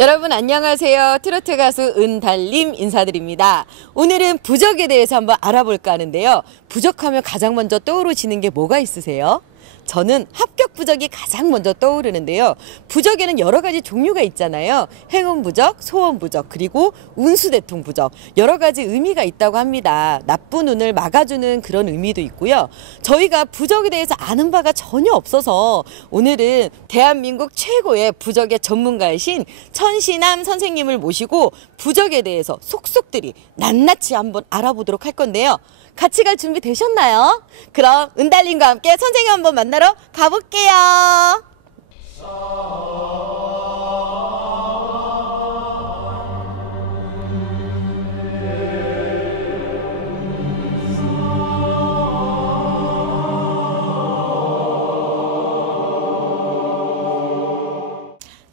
여러분 안녕하세요. 트로트 가수 은달님 인사드립니다. 오늘은 부적에 대해서 한번 알아볼까 하는데요. 부적하면 가장 먼저 떠오르시는 게 뭐가 있으세요? 저는 합격 부적이 가장 먼저 떠오르는데요. 부적에는 여러 가지 종류가 있잖아요. 행운 부적, 소원 부적, 그리고 운수대통 부적. 여러 가지 의미가 있다고 합니다. 나쁜 운을 막아주는 그런 의미도 있고요. 저희가 부적에 대해서 아는 바가 전혀 없어서 오늘은 대한민국 최고의 부적의 전문가이신 천신남 선생님을 모시고 부적에 대해서 속속들이 낱낱이 한번 알아보도록 할 건데요. 같이 갈 준비 되셨나요? 그럼 은달님과 함께 선생님 한번 만나러 가볼게요.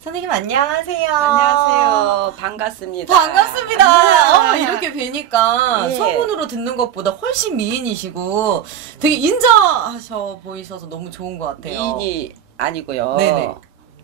선생님 안녕하세요. 안녕하세요. 반갑습니다. 반갑습니다. 이렇게 뵈니까 예. 소문으로 듣는 것보다 훨씬 미인이시고 되게 인자하셔 보이셔서 너무 좋은 것 같아요. 미인이 아니고요. 네네.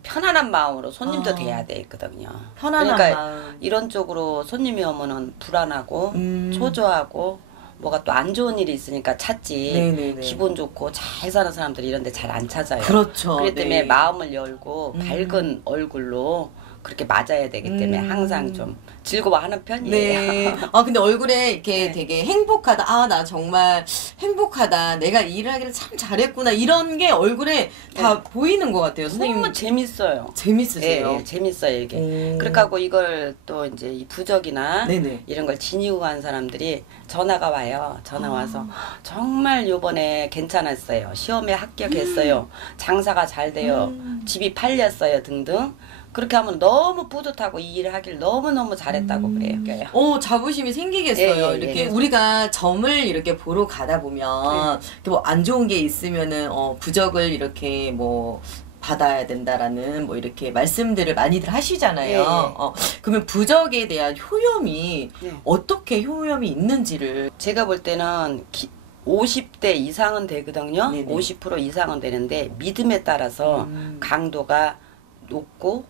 편안한 마음으로 손님도 돼야 되거든요. 편안한 그러니까 마음. 이런 쪽으로 손님이 오면은 불안하고 초조하고 뭐가 또 안 좋은 일이 있으니까 찾지. 네네네. 기분 좋고 잘 사는 사람들이 이런 데 잘 안 찾아요. 그렇죠. 그렇기 때문에 네. 마음을 열고 밝은 얼굴로 그렇게 맞아야 되기 때문에 항상 좀 즐거워하는 편이에요. 네. 근데 얼굴에 이렇게 네. 되게 행복하다. 나 정말 행복하다. 내가 일을 하기를 참 잘했구나. 이런 게 얼굴에 다 보이는 것 같아요. 선생님. 너무 재밌어요. 재밌으세요? 예, 재밌어요 이게. 그렇게 하고 이걸 또 이제 이 부적이나 네네. 이런 걸 지니고 간 사람들이 전화가 와요. 전화 와서 정말 요번에 괜찮았어요. 시험에 합격했어요. 장사가 잘 돼요. 집이 팔렸어요 등등. 그렇게 하면 너무 뿌듯하고 이 일을 하길 너무너무 잘했다고 그래요. 자부심이 생기겠어요. 예, 이렇게 예. 우리가 점을 이렇게 보러 가다 보면 뭐 안 좋은 게 있으면은 부적을 이렇게 뭐 받아야 된다라는 뭐 이렇게 말씀들을 많이들 하시잖아요. 예, 예. 그러면 부적에 대한 효염이 예. 어떻게 효염이 있는지를 제가 볼 때는 50대 이상은 되거든요. 네네. 50% 이상은 되는데 믿음에 따라서 강도가 높고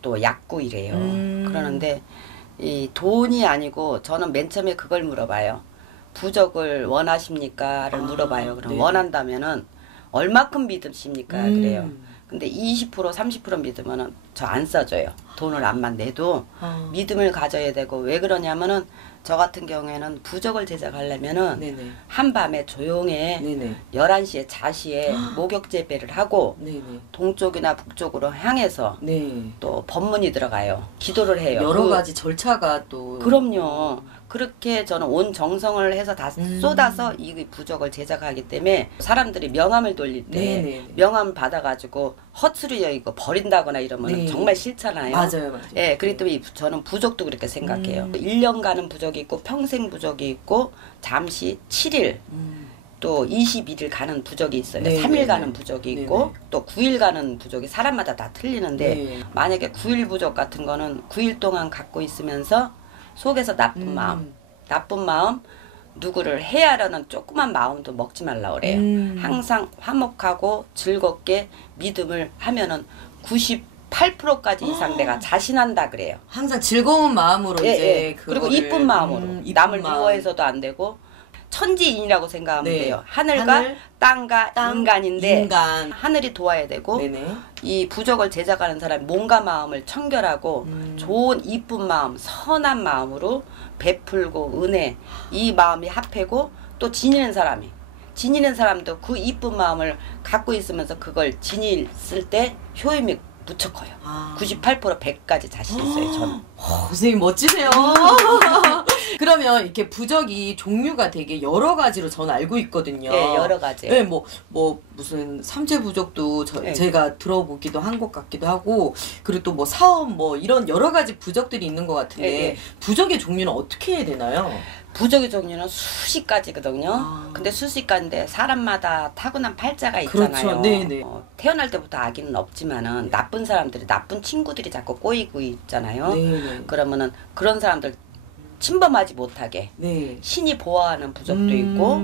또 얕고 이래요. 그러는데 이 돈이 아니고 저는 맨 처음에 그걸 물어봐요. 부적을 원하십니까?를 물어봐요. 그럼 네. 원한다면은 얼마큼 믿으십니까? 그래요. 근데 20% 30% 믿으면은 저 안 써줘요. 돈을 안만 내도 믿음을 가져야 되고 왜 그러냐면은 저 같은 경우에는 부적을 제작하려면은 네네. 한밤에 조용해 네네. 11시에 자시에 목욕 재배를 하고 네네. 동쪽이나 북쪽으로 향해서 네. 또 법문이 들어가요. 기도를 해요. 여러 가지 절차가 또 그럼요. 그렇게 저는 온 정성을 해서 다 쏟아서 이 부적을 제작하기 때문에 사람들이 명함을 돌릴 때 네네. 명함을 받아가지고 헛수리 여기고 버린다거나 이러면 네. 정말 싫잖아요. 맞아요. 예, 그렇기 때문에 저는 부적도 그렇게 생각해요. 1년 가는 부적이 있고 평생 부적이 있고 잠시 7일 또 21일 가는 부적이 있어요. 네, 3일 네, 가는 네. 부적이 네, 있고 네. 또 9일 가는 부적이 사람마다 다 틀리는데 네. 만약에 9일 부적 같은 거는 9일 동안 갖고 있으면서 속에서 나쁜 마음 누구를 해야라는 조그만 마음도 먹지 말라 그래요. 항상 화목하고 즐겁게 믿음을 하면은 98%까지 이상 내가 자신한다 그래요. 항상 즐거운 마음으로 예, 이제 예. 그거를, 그리고 이쁜 마음으로 이쁜 남을 마음. 미워해서도 안 되고 천지인이라고 생각하면 네. 돼요. 하늘과 하늘, 땅과 땅, 인간인데 인간. 하늘이 도와야 되고 네네. 이 부적을 제작하는 사람이 몸과 마음을 청결하고 좋은 이쁜 마음, 선한 마음으로 베풀고 은혜 이 마음이 합해고 또 지니는 사람도 그 이쁜 마음을 갖고 있으면서 그걸 지녔을 때 효임이 무척 커요. 98% 100까지 자신 있어요. 저는. 선생님 멋지세요. 그러면 이렇게 부적이 종류가 되게 여러 가지로 저는 알고 있거든요. 네, 여러 가지. 네, 뭐 무슨 삼재 부적도 네. 제가 들어보기도 한 것 같기도 하고, 그리고 또 뭐 사업 뭐 이런 여러 가지 부적들이 있는 것 같은데 네, 네. 부적의 종류는 어떻게 해야 되나요? 부적의 종류는 수십 가지거든요. 근데 수십 가지인데 사람마다 타고난 팔자가 있잖아요. 그렇죠. 네네. 태어날 때부터 아기는 없지만은 나쁜 사람들이 나쁜 친구들이 자꾸 꼬이고 있잖아요. 네네. 그러면은 그런 사람들 침범하지 못하게 네. 신이 보호하는 부적도 있고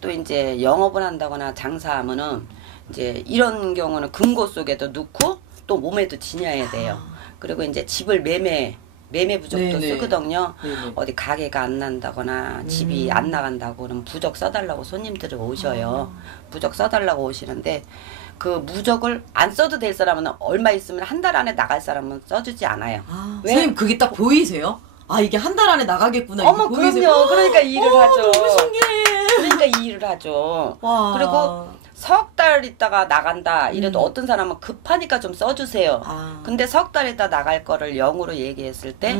또 이제 영업을 한다거나 장사하면은 이제 이런 경우는 금고 속에도 넣고 또 몸에도 지녀야 돼요. 그리고 이제 집을 매매 부적도 네네. 쓰거든요. 네네. 어디 가게가 안 난다거나 집이 안 나간다고 그러면 부적 써달라고 손님들이 오셔요. 부적 써달라고 오시는데 그 무적을 안 써도 될 사람은 얼마 있으면 한 달 안에 나갈 사람은 써주지 않아요. 왜? 선생님 그게 딱 보이세요? 아 이게 한 달 안에 나가겠구나. 어머 이게 보이세요? 그럼요. 그러니까 이 일을 하죠. 너무 신기해. 그러니까 이 일을 하죠. 와. 그리고 석 달 있다가 나간다 이래도 어떤 사람은 급하니까 좀 써주세요. 근데 석 달 있다 나갈 거를 0으로 얘기했을 때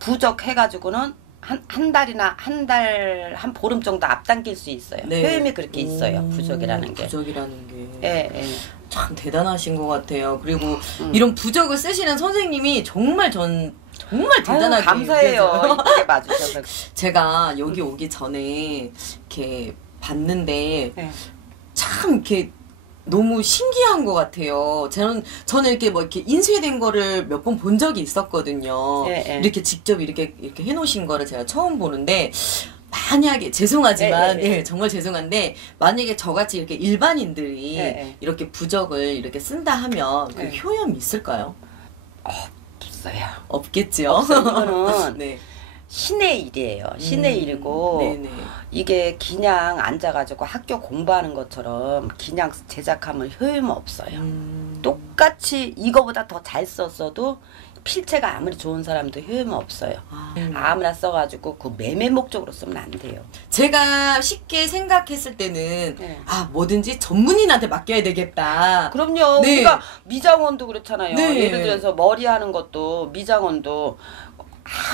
부적 해가지고는 한 달이나 한 보름 정도 앞당길 수 있어요. 네. 효임이 그렇게 있어요. 부적이라는 게. 부적이라는 게. 예, 예. 참 대단하신 것 같아요. 그리고 이런 부적을 쓰시는 선생님이 정말 대단하게 아유, 감사해요. 느껴져요. 이쁘게 봐주셔서. 제가 여기 오기 전에 이렇게 봤는데 네. 참 이렇게 너무 신기한 것 같아요. 저는 이렇게 뭐 이렇게 인쇄된 거를 몇 번 본 적이 있었거든요. 예, 예. 이렇게 직접 이렇게 해놓으신 거를 제가 처음 보는데 만약에 죄송하지만 예, 예, 예. 예, 정말 죄송한데 만약에 저같이 이렇게 일반인들이 예, 예. 이렇게 부적을 이렇게 쓴다 하면 그 예. 효험이 있을까요? 없어요. 없겠죠. 없어요. 이거는 네. 신의 일이에요. 신의 일이고 네네. 이게 그냥 앉아가지고 학교 공부하는 것처럼 그냥 제작하면 효임 없어요. 똑같이 이거보다 더 잘 썼어도 필체가 아무리 좋은 사람도 효임 없어요. 아무나 써가지고 그 매매 목적으로 쓰면 안 돼요. 제가 쉽게 생각했을 때는 네. 아 뭐든지 전문인한테 맡겨야 되겠다. 그럼요. 네. 우리가 미장원도 그렇잖아요. 네. 예를 들어서 머리 하는 것도 미장원도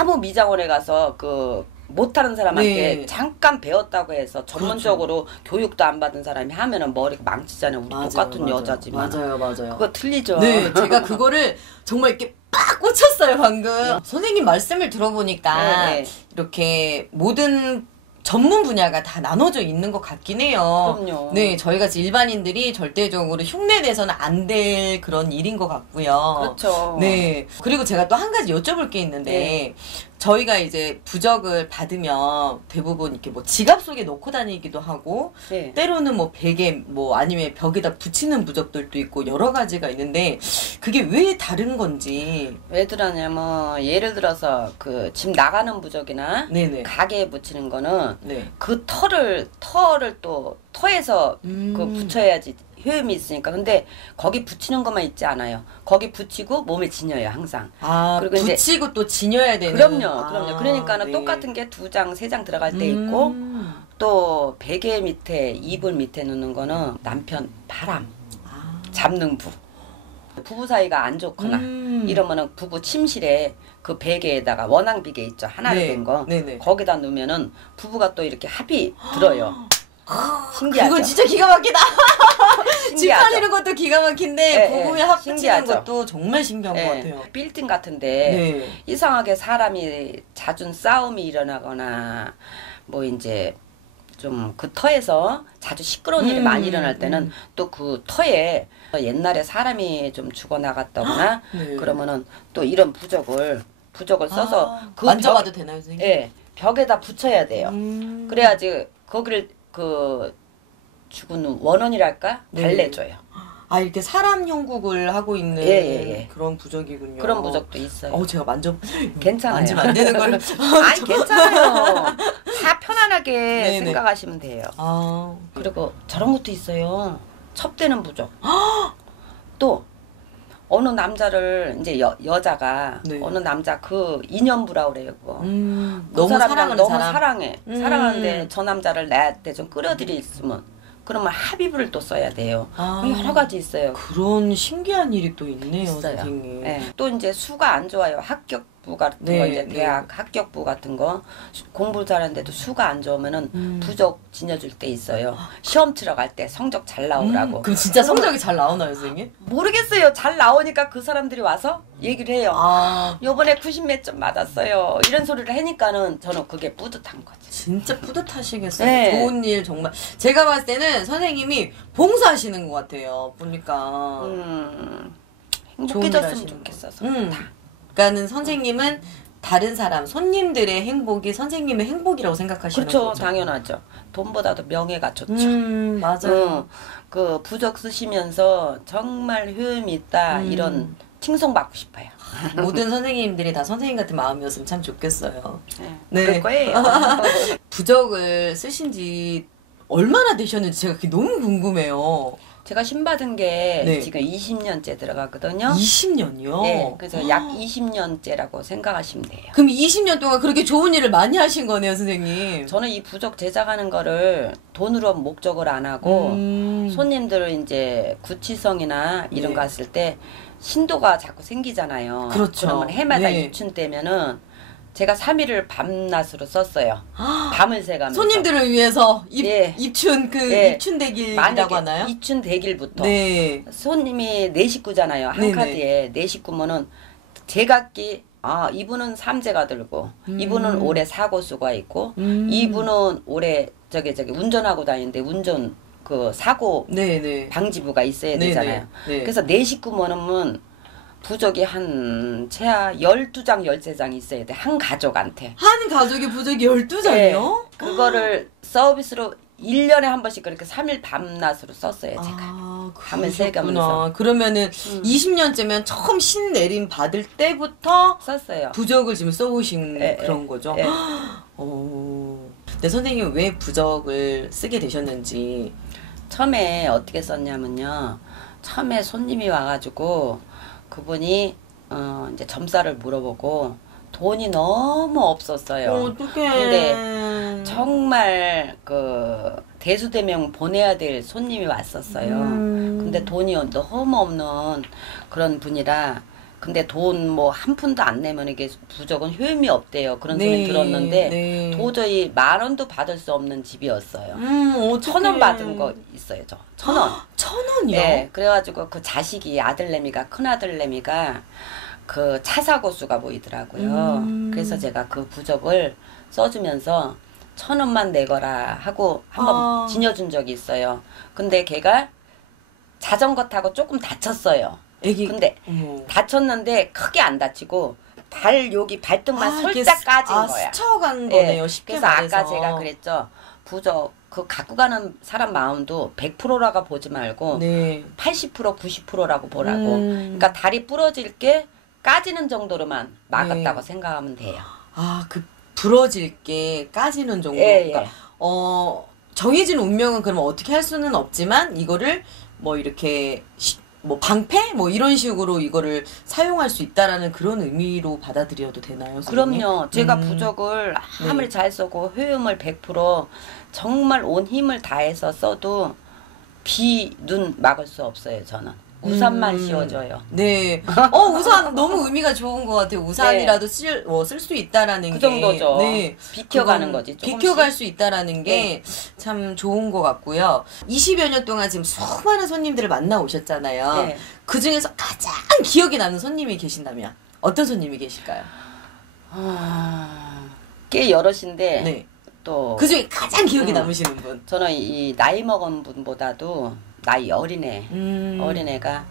아무 미장원에 가서 그 못하는 사람한테 네. 잠깐 배웠다고 해서 전문적으로 교육도 안 받은 사람이 하면은 머리가 망치잖아요. 우리 똑같은 여자지만. 맞아요. 그거 틀리죠. 네, 제가 그거를 정말 이렇게 빡 꽂혔어요, 방금. 선생님 말씀을 들어보니까 네, 네. 이렇게 모든 전문 분야가 다 나눠져 있는 것 같긴 해요. 그럼요. 네, 저희가 일반인들이 절대적으로 흉내내서는 안 될 그런 일인 것 같고요. 그렇죠. 네. 그리고 제가 또 한 가지 여쭤볼 게 있는데, 네. 저희가 이제 부적을 받으면 대부분 이렇게 뭐 지갑 속에 넣고 다니기도 하고, 네. 때로는 뭐 베개, 뭐 아니면 벽에다 붙이는 부적들도 있고 여러 가지가 있는데, 그게 왜 다른 건지. 왜 그러냐면 예를 들어서 그 집 나가는 부적이나 네네. 가게에 붙이는 거는 네. 그 터를 또 터에서 그 붙여야지 효임이 있으니까. 근데 거기 붙이는 것만 있지 않아요. 거기 붙이고 몸에 지녀요 항상. 아, 그리고 이제 붙이고 또 지녀야 되는. 그럼요. 그러니까는 네. 똑같은 게 2장, 3장 들어갈 때 있고 또 베개 밑에 이불 밑에 놓는 거는 남편 바람 잡는 부부 사이가 안 좋거나 이러면은 부부 침실에 그 베개에다가 원앙 베개 있죠 하나로 네. 된 거 네네. 거기다 놓으면은 부부가 또 이렇게 합이 들어요. 신기하죠. 그거 진짜 기가 막히다. 집 신기하죠. 팔리는 것도 기가 막힌데 네, 부부의 네. 합치는 신기하죠. 것도 정말 신기한 것 같아요. 빌딩 같은데 네. 이상하게 사람이 잦은 싸움이 일어나거나 뭐 이제 좀 그 터에서 자주 시끄러운 일이 많이 일어날 때는 또 그 터에 옛날에 사람이 좀 죽어 나갔다거나 네. 그러면은 또 이런 부적을 써서 그 만져봐도 되나요, 선생님? 예, 벽에다 붙여야 돼요. 그래야지 거기를 그 죽은 원혼이랄까 네. 달래줘요. 아 이렇게 사람 형국을 하고 있는 예. 그런 부적이군요. 그런 부적도 있어요. 제가 괜찮아요. 만지면 안 되는 걸. 아니 괜찮아요. 다 편안하게 네네. 생각하시면 돼요. 아, 그리고 저런 것도 있어요. 첩대는 부적. 또 어느 남자를 이제 여자가 네. 어느 남자 그 인연부라 그래요. 그거. 그 너무 사람이랑 사랑하는 너무 사람. 사랑해. 사랑하는데 저 남자를 나한테 좀 끌어들이 있으면 그러면 합의부를 또 써야 돼요. 여러 가지 있어요. 그런 신기한 일이 또 있네요, 있어요. 선생님. 네. 또 이제 수가 안 좋아요. 합격부 같은 네, 거 이제 네. 대학 합격부 같은 거 공부 잘하는데도 수가 안 좋으면은 부적 지녀줄 때 있어요. 시험 치러 갈 때 성적 잘 나오라고. 그럼 진짜 성적이 잘 나오나요, 선생님? 모르겠어요. 잘 나오니까 그 사람들이 와서 얘기를 해요. 요번에 90 몇 점 맞았어요. 이런 소리를 하니까는 저는 그게 뿌듯한 거지. 진짜 뿌듯하시겠어요. 네. 좋은 일 정말. 제가 봤을 때는 선생님이 봉사하시는 것 같아요. 보니까. 행복해졌으면 좋겠어서. 그러니까는 선생님은 다른 사람, 손님들의 행복이 선생님의 행복이라고 생각하시는 그렇죠. 거죠. 당연하죠. 돈보다도 명예가 좋죠. 맞아요. 그 부적 쓰시면서 정말 효임이 있다 이런 칭송받고 싶어요. 모든 선생님들이 다 선생님 같은 마음이었으면 참 좋겠어요. 네. 그럴 거예요. 부적을 쓰신 지 얼마나 되셨는지 제가 그게 너무 궁금해요. 제가 신받은 게 네. 지금 20년째 들어가거든요. 20년이요? 네, 그래서 약 20년째라고 생각하시면 돼요. 그럼 20년 동안 그렇게 좋은 일을 많이 하신 거네요, 선생님. 저는 이 부적 제작하는 거를 돈으로 목적을 안 하고 손님들 이제 구치성이나 이런 네. 거 갔을 때 신도가 자꾸 생기잖아요. 그렇죠. 그러면 해마다 네. 입춘 때면은 제가 3일을 밤낮으로 썼어요. 밤을 새가면서. 손님들을 위해서 예. 입춘 예. 입춘대길이라고 만약에 하나요? 입춘 대길부터 네. 손님이 네 식구잖아요. 한 네네. 카드에 네 식구면은 제각기 이분은 삼재가 들고 이분은 올해 사고수가 있고 이분은 올해 저기 운전하고 다니는데 운전 그 사고 네네. 방지부가 있어야 네네. 되잖아요. 네. 그래서 네 식구면은 부적이 한 최하 12장 13장 있어야 돼. 한 가족한테. 한 가족의 부적이 12장이요? 그거를 서비스로 1년에 한 번씩 그렇게 3일 밤낮으로 썼어요, 제가. 밤을 그러셨구나. 새가면서. 그러면은 20년째면 처음 신 내림 받을 때부터 썼어요. 부적을 지금 써오신 예, 그런 예, 거죠? 예. 근데 선생님 왜 부적을 쓰게 되셨는지. 처음에 어떻게 썼냐면요. 처음에 손님이 와가지고 그분이 이제 점사를 물어보고 돈이 너무 없었어요. 어떡해. 근데 정말 그 대수대명 보내야 될 손님이 왔었어요. 근데 돈이 너무 없는 그런 분이라 근데 돈 뭐 한 푼도 안 내면 이게 부적은 효임이 없대요. 그런 네, 소리 들었는데 네. 도저히 10,000원도 받을 수 없는 집이었어요. 어떡해. 1,000원 받은 거 있어요, 저. 1,000원. 1,000원이요? 네, 그래가지고 그 자식이 아들내미가 큰 아들내미가 그 차 사고 수가 보이더라고요. 그래서 제가 그 부적을 써주면서 1,000원만 내거라 하고 한번 지녀준 적이 있어요. 근데 걔가 자전거 타고 조금 다쳤어요. 애기. 근데 다쳤는데 크게 안 다치고 발 여기 발등만 살짝 까진 거야. 스쳐간 거네요. 예, 쉽게 그래서 말해서. 아까 제가 그랬죠. 부적 그 갖고 가는 사람 마음도 100%라고 보지 말고 네. 80% 90%라고 보라고. 그러니까 다리 부러질 게 까지는 정도로만 막았다고 네. 생각하면 돼요. 그 부러질 게 까지는 정도. 예, 예. 그러니까 정해진 운명은 그러면 어떻게 할 수는 없지만 이거를 뭐 이렇게 뭐 방패 뭐 이런 식으로 이거를 사용할 수 있다라는 그런 의미로 받아들여도 되나요? 선생님? 그럼요. 제가 부적을 아무리 네. 잘 써고 효용을 100% 정말 온 힘을 다해서 써도 비, 눈 막을 수 없어요. 저는. 우산만 씌워줘요. 네. 우산 너무 의미가 좋은 것 같아요. 우산이라도 쓸 수 있다라는 그 게. 정도죠. 네. 비켜가는 그건 거지. 조금씩. 비켜갈 수 있다라는 게 참 좋은 것 같고요. 20여 년 동안 지금 수많은 손님들을 만나 오셨잖아요. 네. 그 중에서 가장 기억에 남는 손님이 계신다면 어떤 손님이 계실까요? 꽤 여럿인데 네. 또 그 중에 가장 기억에 남으시는 분. 저는 이 나이 먹은 분보다도 나이 어린애 어린애가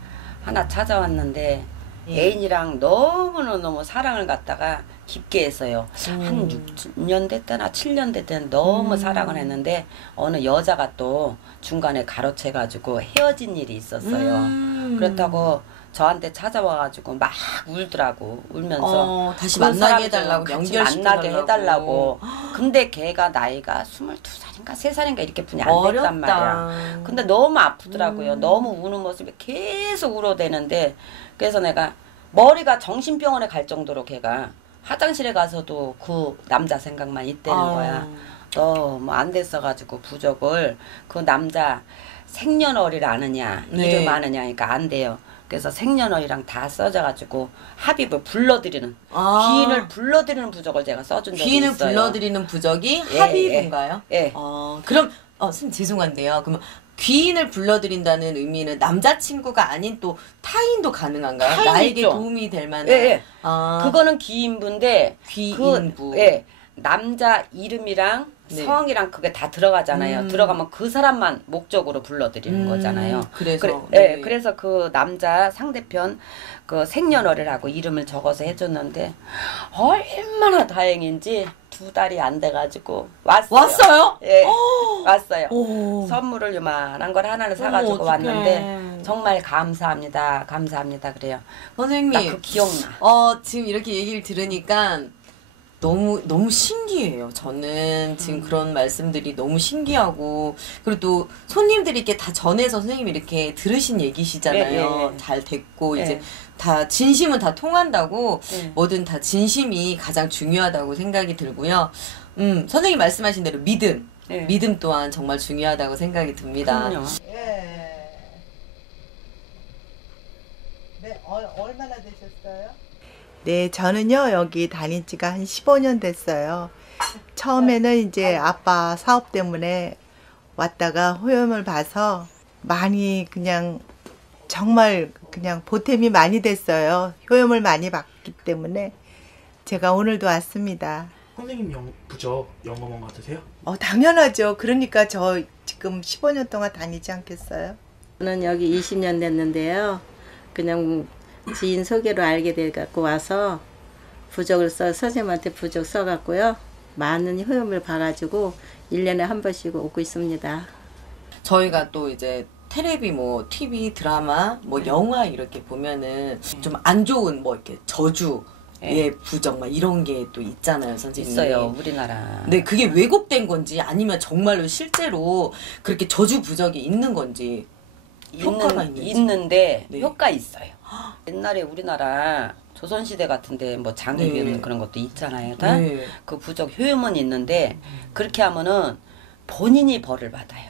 하나 찾아왔는데 애인이랑 너무너무 사랑을 갖다가 깊게 했어요. 한 6년 됐다나 7년 됐다나 너무 사랑을 했는데 어느 여자가 또 중간에 가로채가지고 헤어진 일이 있었어요. 그렇다고 저한테 찾아와가지고 막 울더라고. 울면서 다시 그 만나게 사람들이랑 해달라고 같이 연결시켜달라고. 만나게 해달라고. 근데 걔가 나이가 22살인가 3살인가 이렇게 분이 안 됐단 말이야. 근데 너무 아프더라고요. 너무 우는 모습이 계속 울어대는데 그래서 내가 머리가 정신병원에 갈 정도로 걔가 화장실에 가서도 그 남자 생각만 있다는 거야. 너무 안 됐어가지고 부적을 그 남자 생년월일 아느냐 네. 이름 아느냐 하니까 안 돼요. 그래서 생년월일이랑 다 써져가지고 합입을 불러드리는 귀인을 불러드리는 부적을 제가 써준 적이 귀인을 있어요. 불러드리는 부적이 예, 합의인가요? 예. 그럼 선생님 죄송한데요. 그러면 귀인을 불러드린다는 의미는 남자친구가 아닌 또 타인도 가능한가요? 타인 나에게 있죠. 도움이 될 만한. 예, 예. 그거는 귀인부인데 귀인부. 예. 남자 이름이랑 네. 성이랑 그게 다 들어가잖아요. 들어가면 그 사람만 목적으로 불러드리는 거잖아요. 그래서 네. 그래서 그 남자 상대편 그 생년월일하고 이름을 적어서 해줬는데 얼마나 다행인지 2달이 안 돼가지고 왔어요. 왔어요? 예, 왔어요. 오. 선물을 요만한 걸 하나를 사가지고 어떡해. 왔는데 정말 감사합니다. 감사합니다. 그래요. 선생님, 나 그 기억나. 지금 이렇게 얘기를 들으니까 너무 신기해요. 저는 지금 그런 말씀들이 너무 신기하고, 그리고 또 손님들이 이렇게 다 전해서 선생님이 이렇게 들으신 얘기시잖아요. 네, 네. 잘 됐고, 네. 이제 다 진심은 다 통한다고, 네. 뭐든 다 진심이 가장 중요하다고 생각이 들고요. 선생님 말씀하신 대로 믿음. 네. 믿음 또한 정말 중요하다고 생각이 듭니다. 그럼요. 예. 네, 얼마나 되셨어요? 네, 저는요, 여기 다닌 지가 한 15년 됐어요. 처음에는 이제 아빠 사업 때문에 왔다가 호염을 봐서 많이 그냥 정말 그냥 보탬이 많이 됐어요. 효염을 많이 받기 때문에 제가 오늘도 왔습니다. 선생님 부적 영어원 같으세요? 당연하죠. 그러니까 저 지금 15년 동안 다니지 않겠어요? 저는 여기 20년 됐는데요. 그냥 지인 소개로 알게 돼갖고 와서 부적을 선생님한테 부적 써갖고요. 많은 효험을 봐가지고 1년에 한 번씩 오고 있습니다. 저희가 또 이제 텔레비 뭐 TV 드라마 뭐 영화 이렇게 보면은 좀 안 좋은 뭐 이렇게 저주 예 부적 막 이런 게 또 있잖아요, 선생님. 있어요, 우리나라. 네, 그게 왜곡된 건지 아니면 정말로 실제로 그렇게 저주 부적이 있는 건지 효과가 있는지. 있는데 네. 효과 있어요. 옛날에 우리나라 조선시대 같은데 뭐 장애비는 네. 그런 것도 있잖아요. 다? 네. 그 부적 효용은 있는데 그렇게 하면은 본인이 벌을 받아요.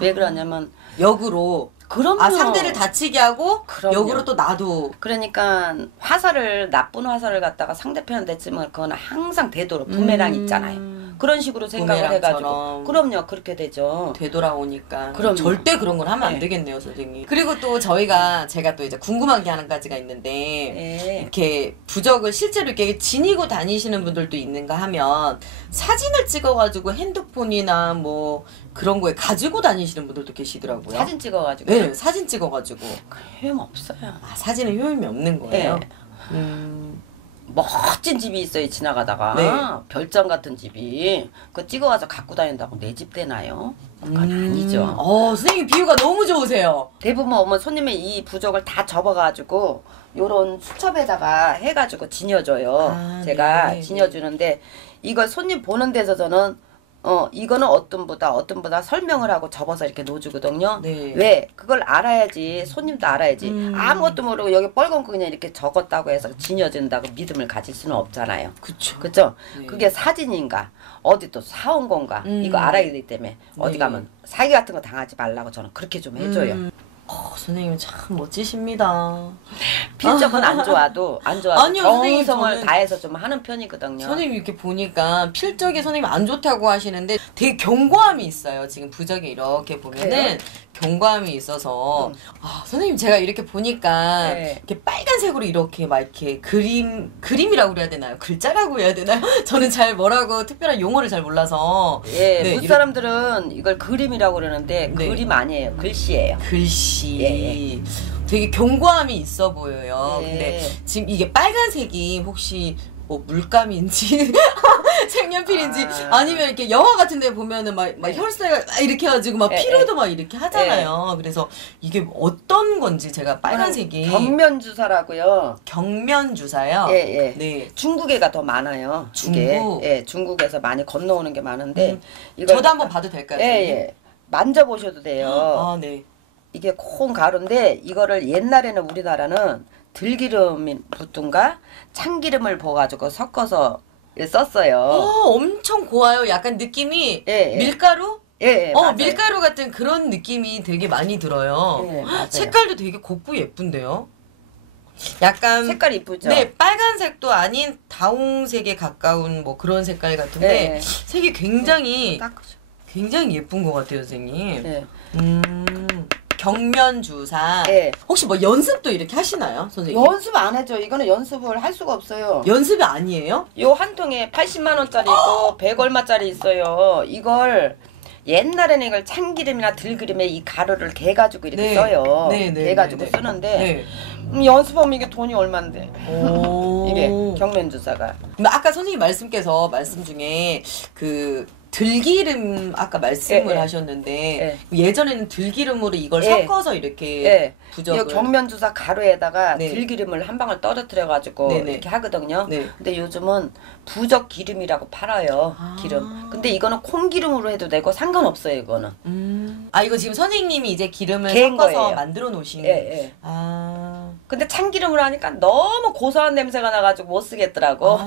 왜 그러냐면 역으로 그럼요. 상대를 다치게 하고 그럼요. 역으로 또 나도 그러니까 화살을 나쁜 화살을 갖다가 상대편한테 치면 그건 항상 되도록 부메랑 있잖아요. 그런 식으로 생각을 해가지고 그럼요 그렇게 되죠. 되돌아오니까 그럼요. 절대 그런 걸 하면 안 네. 되겠네요, 선생님. 그리고 또 제가 또 이제 궁금한 게 한 가지가 있는데 네. 이렇게 부적을 실제로 이렇게 지니고 다니시는 분들도 있는가 하면 사진을 찍어가지고 핸드폰이나 뭐 그런 거에 가지고 다니시는 분들도 계시더라고요. 사진 찍어가지고 네, 사진 찍어가지고. 효용 없어요. 사진에 효용이 없는 거예요. 네. 멋진 집이 있어요 지나가다가 네. 별장 같은 집이 그거 찍어와서 갖고 다닌다고 내 집 되나요? 그건 아니죠. 선생님 비유가 너무 좋으세요. 대부분 오면 손님의 이 부적을 다 접어가지고 요런 수첩에다가 해가지고 지녀줘요. 제가 네, 지녀주는데 이걸 손님 보는 데서 저는 이거는 어떤 분보다 설명을 하고 접어서 이렇게 놓아주거든요. 네. 왜? 그걸 알아야지 손님도 알아야지 아무것도 모르고 여기 빨간 거 그냥 이렇게 적었다고 해서 지녀준다고 믿음을 가질 수는 없잖아요. 그쵸. 그죠? 네. 그게 사진인가 어디 또 사온 건가 이거 알아야 되기 때문에 어디 네. 가면 사기 같은 거 당하지 말라고 저는 그렇게 좀 해줘요. 선생님 참 멋지십니다. 필적은 안 좋아도 아니요, 선생님, 정성을 저는- 다해서 좀 하는 편이거든요. 선생님 이렇게 보니까 필적이 선생님 안 좋다고 하시는데 되게 견고함이 있어요. 지금 부적에 이렇게 보면은 그래요? 견고함이 있어서 선생님 제가 이렇게 보니까 네. 이렇게 빨간색으로 이렇게 막 이렇게 그림이라고 그래야 되나요? 글자라고 해야 되나요? 저는 잘 뭐라고 특별한 용어를 잘 몰라서 예, 네, 못 사람들은 이걸 그림이라고 그러는데 네. 그림 아니에요. 글씨예요. 글씨 예, 되게 견고함이 있어 보여요. 예. 근데 지금 이게 빨간색이 혹시 뭐 물감인지 색연필인지 아니면 이렇게 영화 같은 데 보면은 막 네. 혈색을 막 이렇게 해가지고 막 예, 피로도 막 이렇게 하잖아요. 그래서 이게 어떤 건지 제가 빨간색이 경면주사라고요. 경면주사요. 예, 예. 네. 중국에가 더 많아요. 이게. 중국? 예, 중국에서 많이 건너오는 게 많은데 이걸 저도 한번 봐도 될까요? 예, 선생님? 예. 만져보셔도 돼요. 아, 네. 이게 콩 가루인데 이거를 옛날에는 우리나라는 들기름 붙든가 참기름을 부어가지고 섞어서 썼어요. 엄청 고와요. 약간 느낌이 예, 예. 밀가루? 예, 예, 맞아요. 밀가루 같은 그런 느낌이 되게 많이 들어요. 예, 맞아요. 색깔도 되게 곱고 예쁜데요? 약간 색깔 이쁘죠? 네, 빨간색도 아닌 다홍색에 가까운 뭐 그런 색깔 같은데 예. 색이 굉장히 닦으셔. 굉장히 예쁜 것 같아요, 선생님. 예. 경면주사. 예. 혹시 뭐 연습도 이렇게 하시나요, 선생님? 연습 안 해죠. 이거는 연습을 할 수가 없어요. 연습이 아니에요? 요 한 통에 80만 원짜리 있고 100 얼마짜리 있어요. 이걸 옛날에는 이걸 참기름이나 들기름에 이 가루를 개가지고 이렇게 네. 써요. 네, 네, 개가지고 네, 네. 쓰는데 네. 연습하면 이게 돈이 얼만데. 오. 이게 경면주사가. 근데 아까 선생님 말씀 중에 그 들기름 아까 말씀을 예, 예. 하셨는데 예전에는 들기름으로 이걸 예. 섞어서 이렇게 예. 부적을 이 경면주사 가루에다가 네. 들기름을 한 방울 떨어뜨려 가지고 네네. 이렇게 하거든요. 네. 근데 요즘은 부적 기름이라고 팔아요. 기름. 근데 이거는 콩기름으로 해도 되고 상관없어요, 이거는. 아 이거 지금 선생님이 이제 기름을 개인 섞어서 거예요. 만들어 놓으신 예, 예. 아. 근데 참기름으로 하니까 너무 고소한 냄새가 나가지고 못 쓰겠더라고.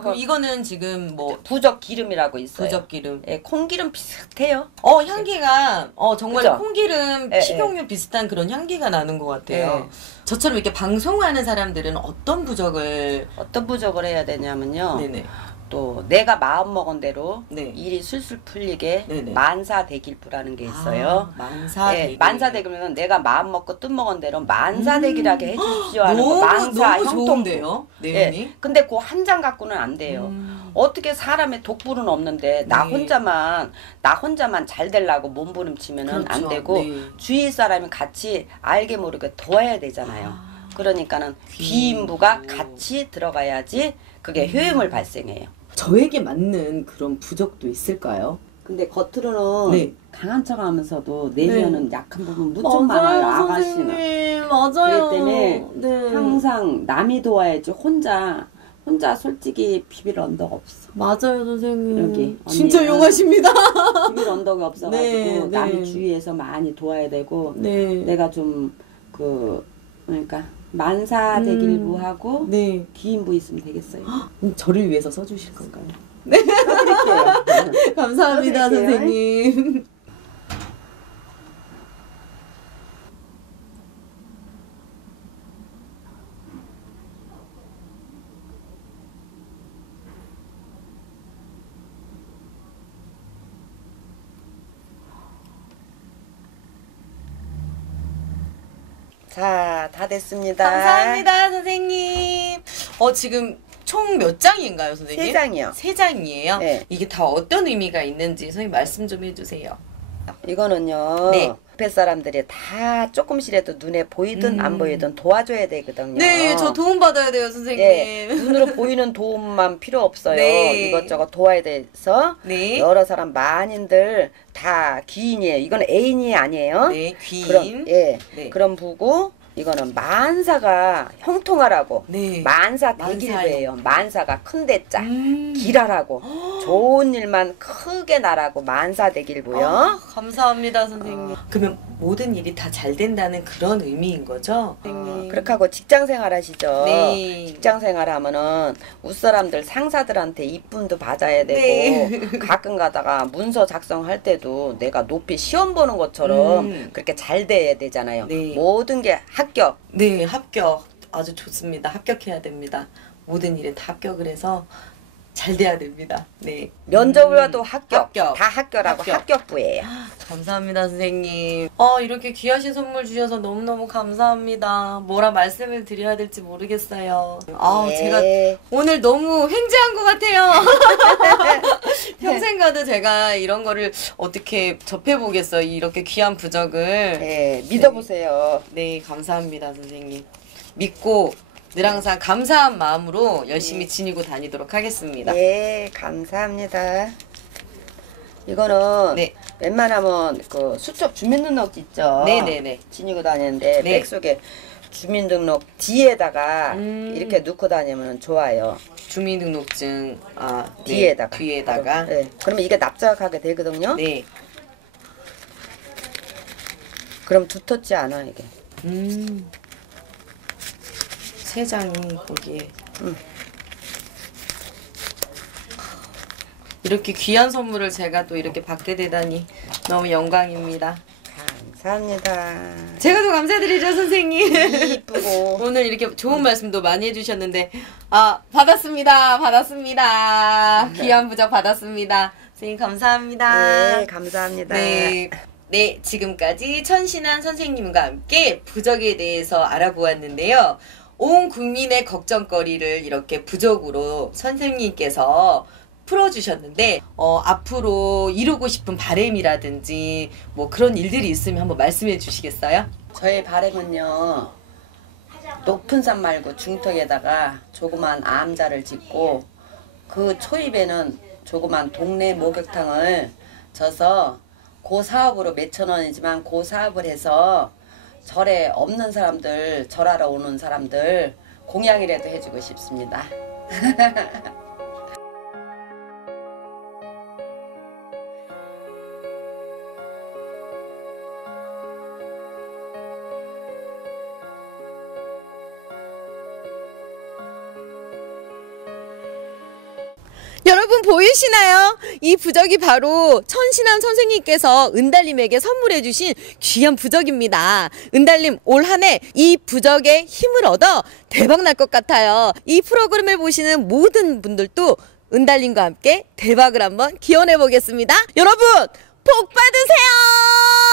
그럼 이거는 지금 뭐 부적 기름이라고 있어요. 부적 기름. 예, 콩기름 비슷해요. 향기가 정말 그죠? 콩기름 예, 식용유 비슷한 그런 향기가 나는 것 같아요. 저처럼 이렇게 방송하는 사람들은 어떤 부적을 어떤 부적을 해야 되냐면요. 네네. 또 내가 마음 먹은 대로 네. 일이 술술 풀리게 네네. 만사대길부라는 게 있어요. 만사대길. 예, 만사대길은 내가 마음 먹고 뜻 먹은 대로 만사대길하게 해주십시오 하는 거. 너무 만사 너무 형통. 좋은데요, 내용이. 예, 근데 그 한 장 갖고는 안 돼요. 어떻게 사람의 독불은 없는데 나 네. 혼자만 잘 되려고 몸부림치면은 안 그렇죠. 되고 네. 주위 사람이 같이 알게 모르게 도와야 되잖아요. 그러니까는 귀인부가 같이 들어가야지 그게 효용을 발생해요. 저에게 맞는 그런 부적도 있을까요? 근데 겉으로는 네. 강한 척하면서도 내면은 약한 부분 무척 많아요. 아가씨는. 선생님. 맞아요. 그렇기 때문에 네. 항상 남이 도와야지 혼자 솔직히 비빌 언덕 없어. 맞아요, 선생님. 여기 진짜 언니가 용하십니다. 비빌 언덕이 없어가지고 네, 네. 남이 주위에서 많이 도와야 되고 네. 내가 좀 그러니까 만사대길부하고 네. 귀인부 있으면 되겠어요. 저를 위해서 써주실 건가요? 써드릴게요. 감사합니다, 써드릴게요. 선생님. 자, 다 됐습니다. 감사합니다, 선생님. 지금 총 몇 장인가요, 선생님? 3장이요. 3장이에요? 네. 이게 다 어떤 의미가 있는지 선생님 말씀 좀 해주세요. 이거는요. 네. 옆에 사람들이 다 조금씩이라도 눈에 보이든 안 보이든 도와줘야 되거든요. 네, 저 도움 받아야 돼요, 선생님. 예, 눈으로 보이는 도움만 필요 없어요. 네. 이것저것 도와야 돼서 네. 여러 사람 만인들 다 귀인이에요. 이건 애인이 아니에요. 네, 귀인. 네. 네. 그런 부고 이거는 만사가 형통하라고. 네. 만사 대길부예요. 만사가 큰 대자. 음. 길하라고. 좋은 일만 크게 나라고 만사 대길부요. 감사합니다, 선생님. 그러면 모든 일이 다 잘 된다는 그런 의미인 거죠? 선생님. 그렇게 하고 직장 생활 하시죠. 네. 직장 생활 하면은 윗사람들 상사들한테 이쁨도 받아야 되고 네. 가끔 가다가 문서 작성할 때도 내가 높이 시험 보는 것처럼 그렇게 잘 돼야 되잖아요. 네. 모든 게 합격. 네, 합격. 아주 좋습니다. 합격해야 됩니다. 모든 일에 다 합격을 해서 잘 돼야 됩니다. 네. 면접을 봐도 합격. 합격. 다 합격하고 합격. 합격부예요. 감사합니다, 선생님. 이렇게 귀하신 선물 주셔서 너무너무 감사합니다. 뭐라 말씀을 드려야 될지 모르겠어요. 네. 제가 오늘 너무 횡재한 것 같아요. 평생 가도 제가 이런 거를 어떻게 접해보겠어요. 이렇게 귀한 부적을. 네, 믿어보세요. 네, 감사합니다, 선생님. 믿고 늘 항상 감사한 마음으로 열심히 지니고 다니도록 하겠습니다. 네, 감사합니다. 이거는 네. 웬만하면 그 수첩 주민등록 있죠. 네네네. 지니고 다니는데 네. 백 속에 주민등록 뒤에다가 음. 이렇게 넣고 다니면 좋아요. 주민등록증 네, 뒤에다가. 뒤에다가 네. 그러면 이게 납작하게 되거든요. 네. 그럼 두텁지 않아 이게. 세 장이 거기에. 이렇게 귀한 선물을 제가 또 이렇게 받게 되다니 너무 영광입니다. 감사합니다. 제가 더 감사드리죠, 선생님. 이쁘고. 오늘 이렇게 좋은 말씀도 많이 해주셨는데 받았습니다. 귀한 부적 받았습니다. 선생님 감사합니다. 네, 감사합니다. 네, 지금까지 천신한 선생님과 함께 부적에 대해서 알아보았는데요. 온 국민의 걱정거리를 이렇게 부적으로 선생님께서 풀어주셨는데 앞으로 이루고 싶은 바람이라든지 뭐 그런 일들이 있으면 한번 말씀해 주시겠어요? 저의 바람은요. 높은 산 말고 중턱에다가 조그만 암자를 짓고 그 초입에는 조그만 동네 목욕탕을 져서 그 사업으로 몇천 원이지만 그 사업을 해서 절에 없는 사람들, 절하러 오는 사람들 공양이라도 해주고 싶습니다. 여러분 보이시나요? 이 부적이 바로 천신함 선생님께서 은달님에게 선물해 주신 귀한 부적입니다. 은달님 올 한 해 이 부적의 힘을 얻어 대박 날 것 같아요. 이 프로그램을 보시는 모든 분들도 은달님과 함께 대박을 한번 기원해 보겠습니다. 여러분 복 받으세요.